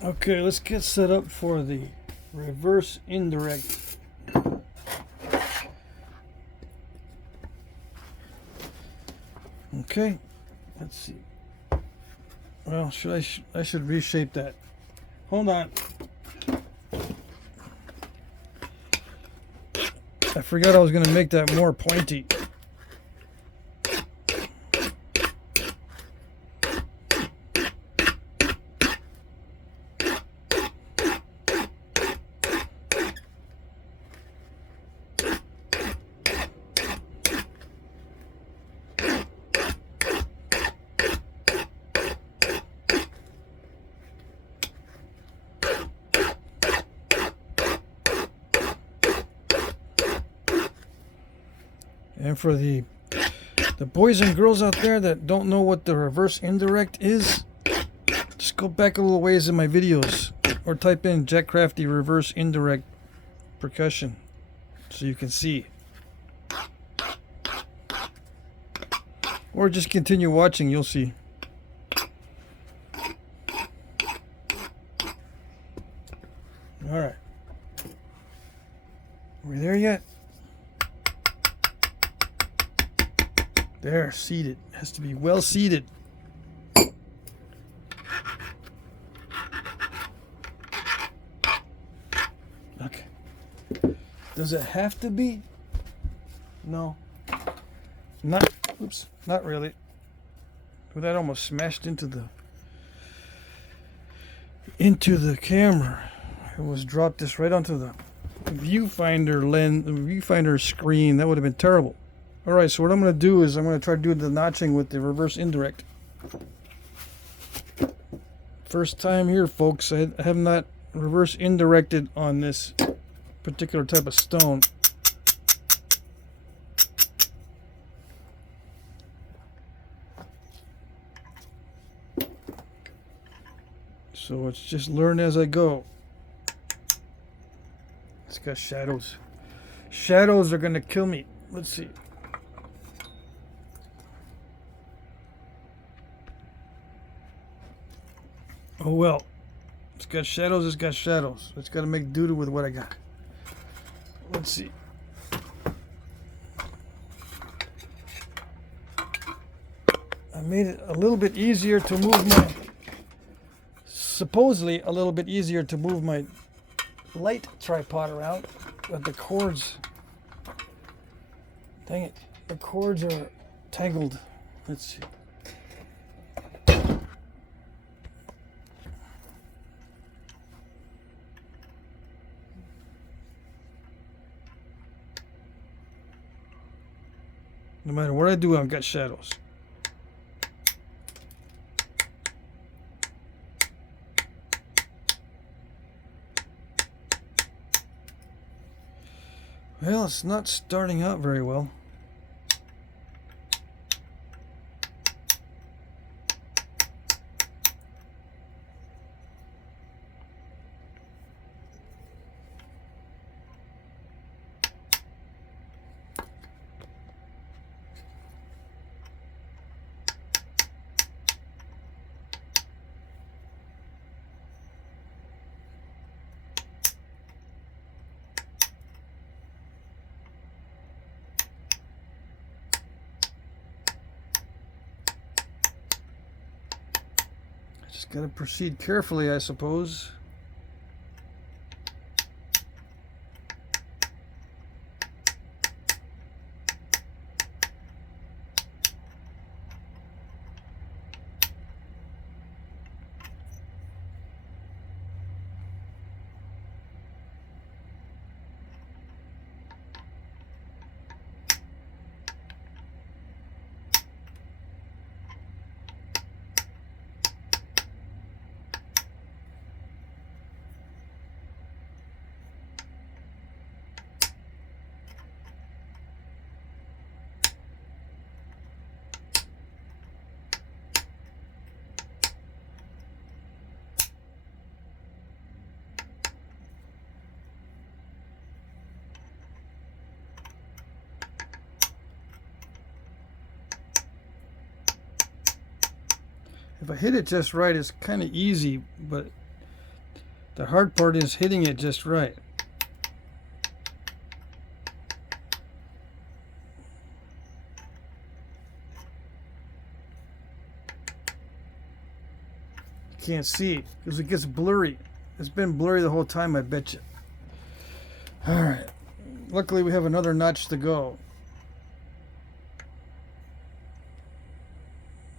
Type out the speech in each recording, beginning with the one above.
Okay, let's get set up for the reverse indirect. Okay, let's see. Well, I should reshape that. Hold on. I forgot I was going to make that more pointy. And for the boys and girls out there that don't know what the reverse indirect is, just go back a little ways in my videos or type in Jack Crafty reverse indirect percussion so you can see. Or just continue watching, you'll see. Alright. Are we there yet? There, seated. Has to be well seated. Okay. Does it have to be? No. Not. Oops. Not really. But that almost smashed into the camera. It was dropped this right onto the viewfinder screen. That would have been terrible. Alright, so what I'm going to do is I'm going to try to do the notching with the reverse indirect. First time here, folks. I have not reverse indirected on this particular type of stone. So it's just learn as I go. It's got shadows. Shadows are going to kill me. Let's see. Oh well, it's got shadows, it's got shadows. It's got to make do with what I got. Let's see. I made it a little bit easier to move my, supposedly a little bit easier to move my light tripod around, but the cords, dang it, the cords are tangled. Let's see. No matter what I do, I've got shadows. Well, it's not starting out very well. Just gotta proceed carefully, I suppose. If I hit it just right, it's kind of easy, but The hard part is hitting it just right. You can't see it because it gets blurry. It's been blurry the whole time, I bet you. Alright. Luckily we have another notch to go.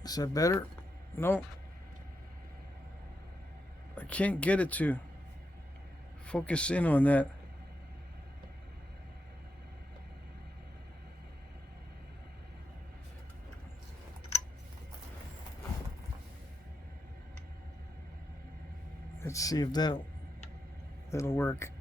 Is that better? No. I can't get it to focus in on that. Let's see if that'll work.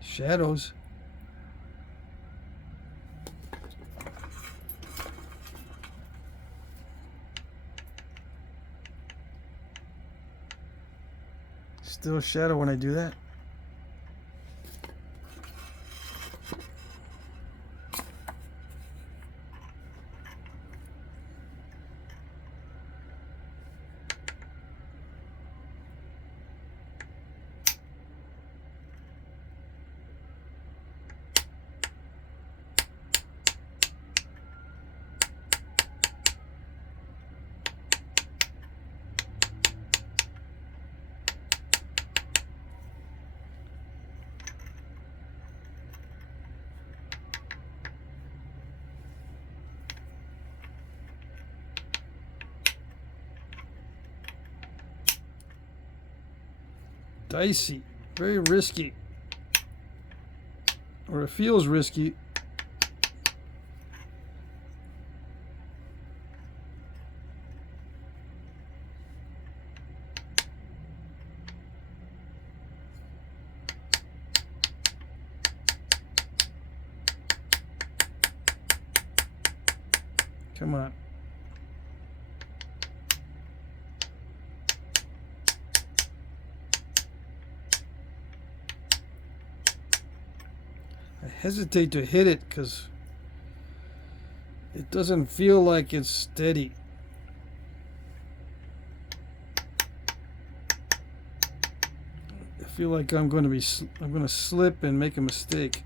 Shadows. Still a shadow when I do that. Dicey, very risky, or it feels risky. Come on. I hesitate to hit it because it doesn't feel like it's steady. I feel like I'm going to slip and make a mistake.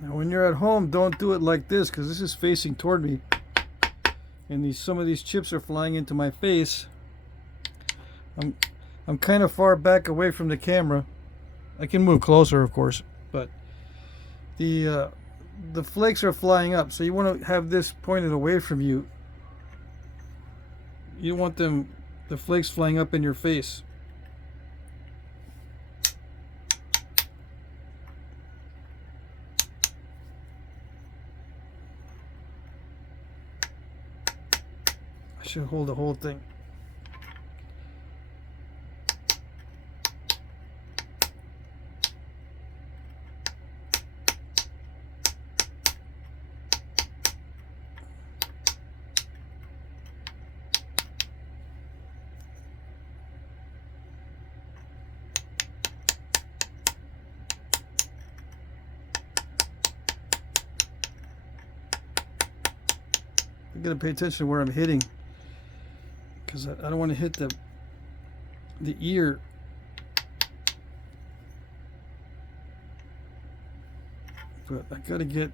Now when you're at home, don't do it like this because this is facing toward me and some of these chips are flying into my face. I'm kind of far back away from the camera. I can move closer, of course, but the flakes are flying up, so you want to have this pointed away from you. You don't want the flakes flying up in your face. I should hold the whole thing. I gotta pay attention to where I'm hitting, because I don't want to hit the ear. But I gotta get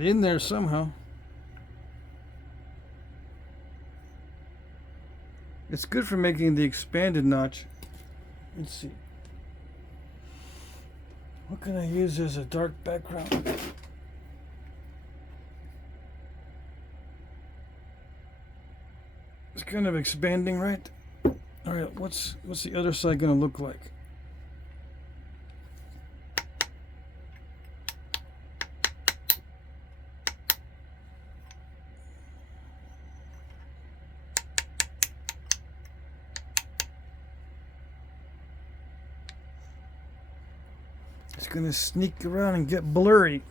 in there somehow. It's good for making the expanded notch. Let's see. What can I use as a dark background? It's kind of expanding, right? All right, what's the other side gonna look like? It's gonna sneak around and get blurry.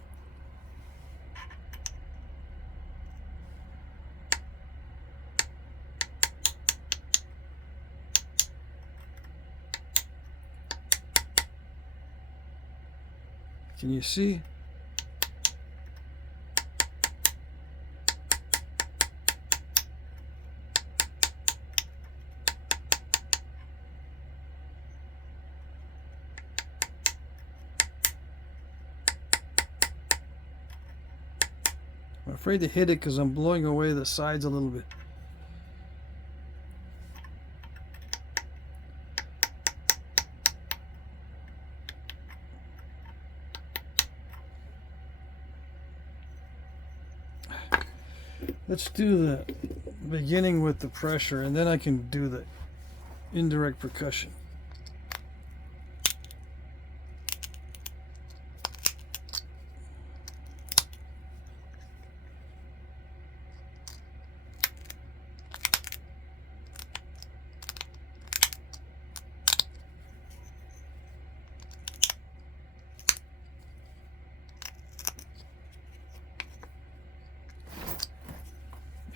Can you see? I'm afraid to hit it because I'm blowing away the sides a little bit. Let's do the beginning with the pressure, and then I can do the indirect percussion.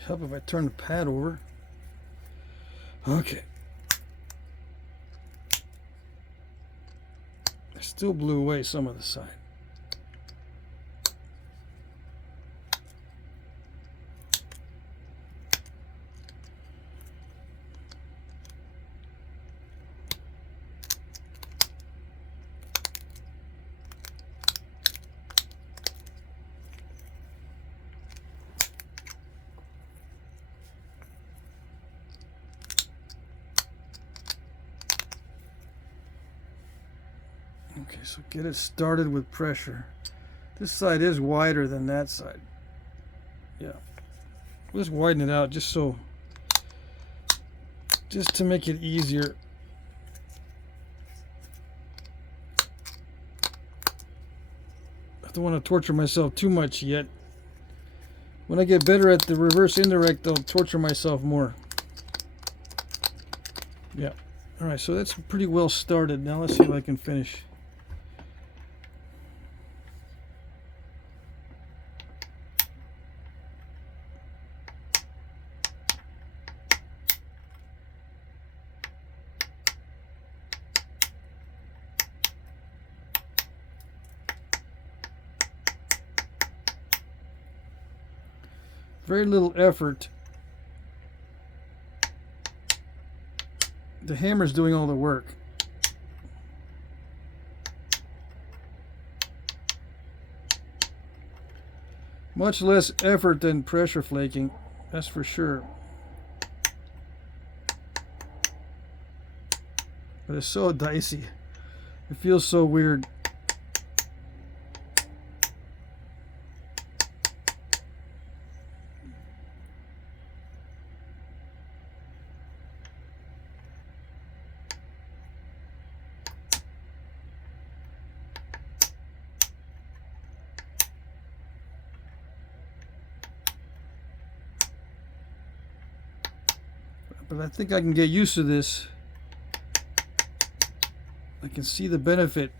Help if I turn the pad over. Okay. I still blew away some of the side. Okay, so get it started with pressure. This side is wider than that side. Yeah. Let's widen it out just to make it easier. I don't want to torture myself too much yet. When I get better at the reverse indirect, I'll torture myself more. Yeah. Alright, so that's pretty well started. Now let's see if I can finish. Very little effort. The hammer's doing all the work. Much less effort than pressure flaking, that's for sure. But it's so dicey. It feels so weird. But I think I can get used to this. I can see the benefit.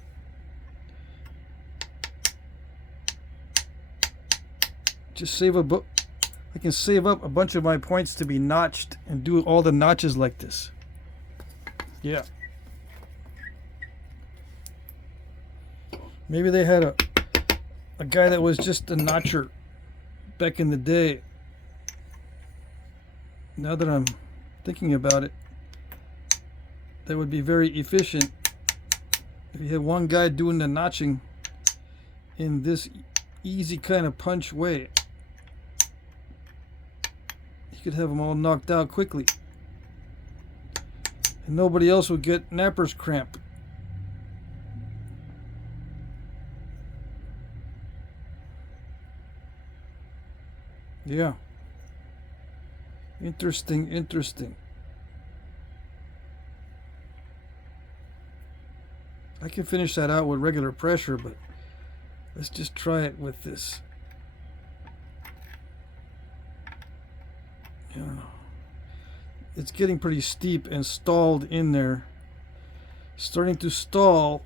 Just save a book. I can save up a bunch of my points to be notched and do all the notches like this. Yeah. Maybe they had a guy that was just a notcher back in the day. Now that I'm thinking about it, that would be very efficient if you had one guy doing the notching in this easy kind of punch way. You could have them all knocked out quickly, and nobody else would get napper's cramp. Yeah. Interesting, interesting. I can finish that out with regular pressure, but let's just try it with this. Yeah. It's getting pretty steep and stalled in there. Starting to stall.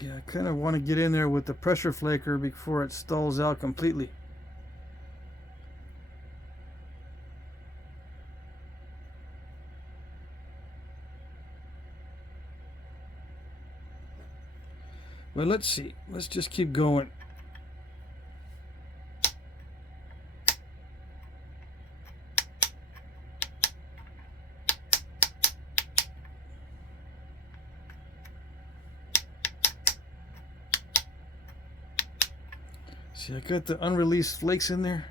Yeah, I kind of want to get in there with the pressure flaker before it stalls out completely. But let's see. Let's just keep going. See, I got the unreleased flakes in there.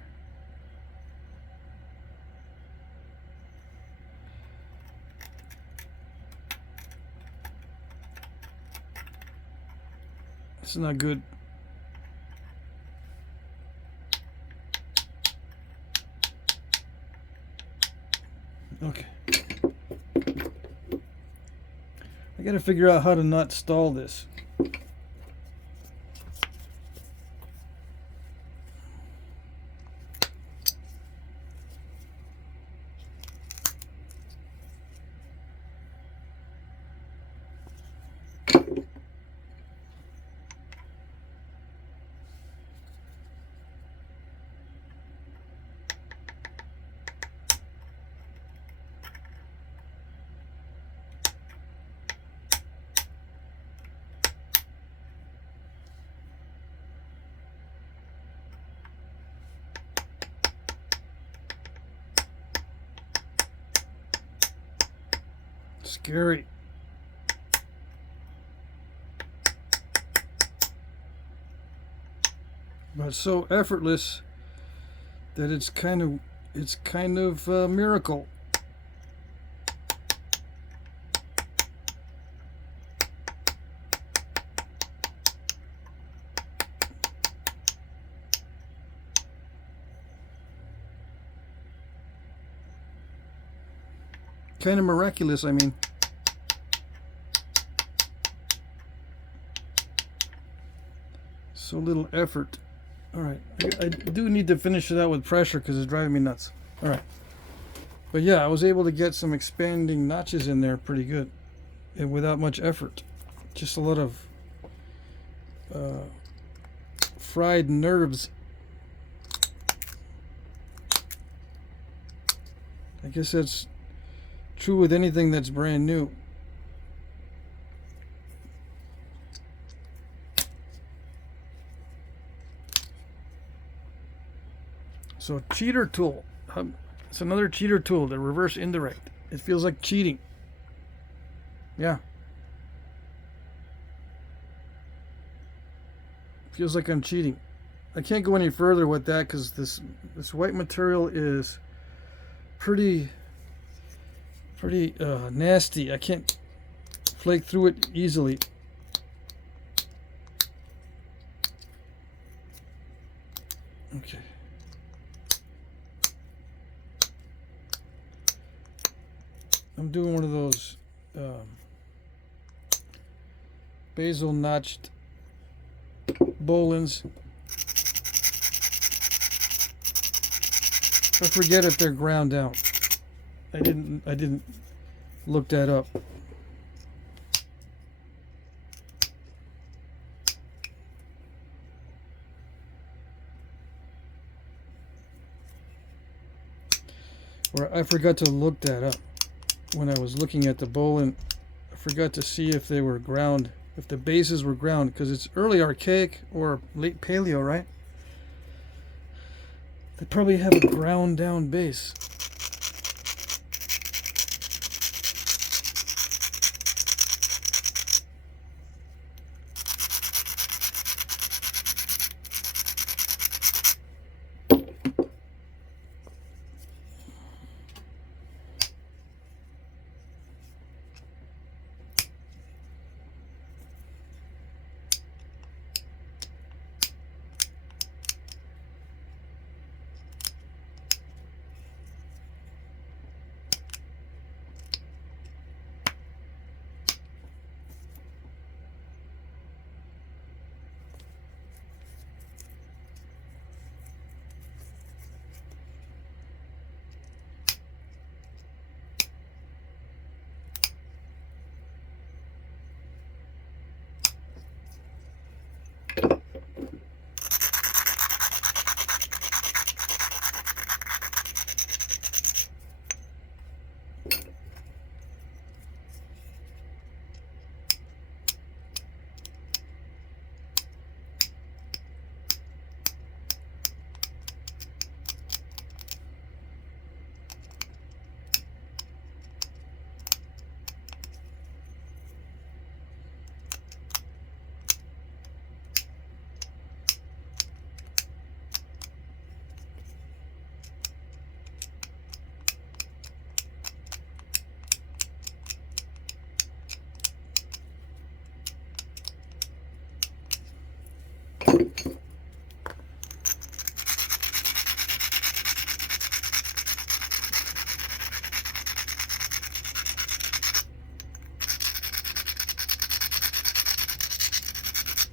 It's not good. Okay. I gotta figure out how to not stall this. Scary. But so effortless that it's kind of a miracle. Kind of miraculous, I mean. So little effort. Alright, I do need to finish it out with pressure because it's driving me nuts. Alright. But yeah, I was able to get some expanding notches in there pretty good. and without much effort. Just a lot of fried nerves. I guess that's true with anything that's brand new. So cheater tool. It's another cheater tool, the reverse indirect. It feels like cheating. Yeah. Feels like I'm cheating. I can't go any further with that because this white material is pretty nasty. I can't flake through it easily. Okay. I'm doing one of those Basalt notched Bolens. I forget if they're ground down. I didn't look that up. Or I forgot to look that up when I was looking at the Bolen. I forgot to see if they were ground, if the bases were ground, because it's early archaic or late paleo, right? They probably have a ground down base.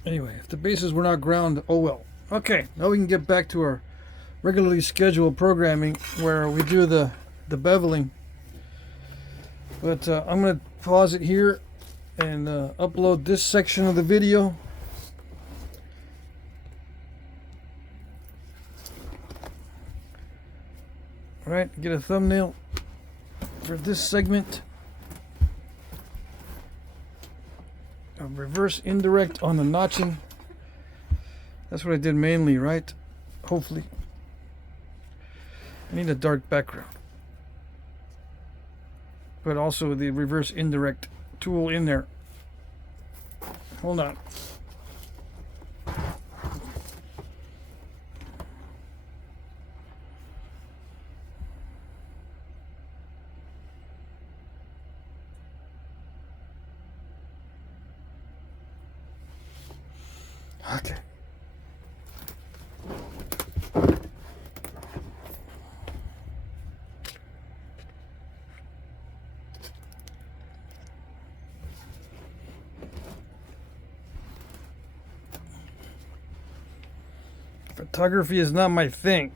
Anyway, if the bases were not ground, oh well. Okay, now we can get back to our regularly scheduled programming where we do the beveling. But I'm going to pause it here and upload this section of the video. Alright, get a thumbnail for this segment. A reverse indirect on the notching. That's what I did mainly, right? Hopefully. I need a dark background. But also the reverse indirect tool in there. Hold on. Okay. Photography is not my thing.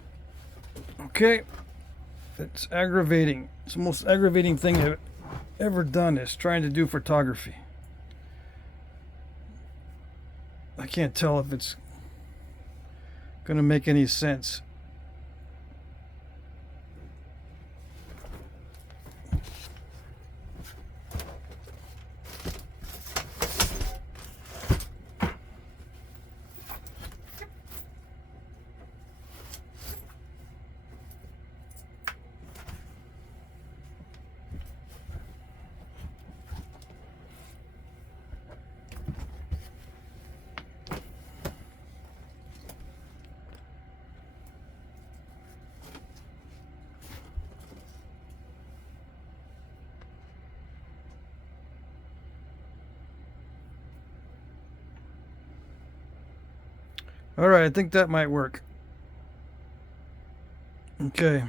Okay? It's aggravating. It's the most aggravating thing I've ever done is trying to do photography. I can't tell if it's going to make any sense. Alright, I think that might work. Okay.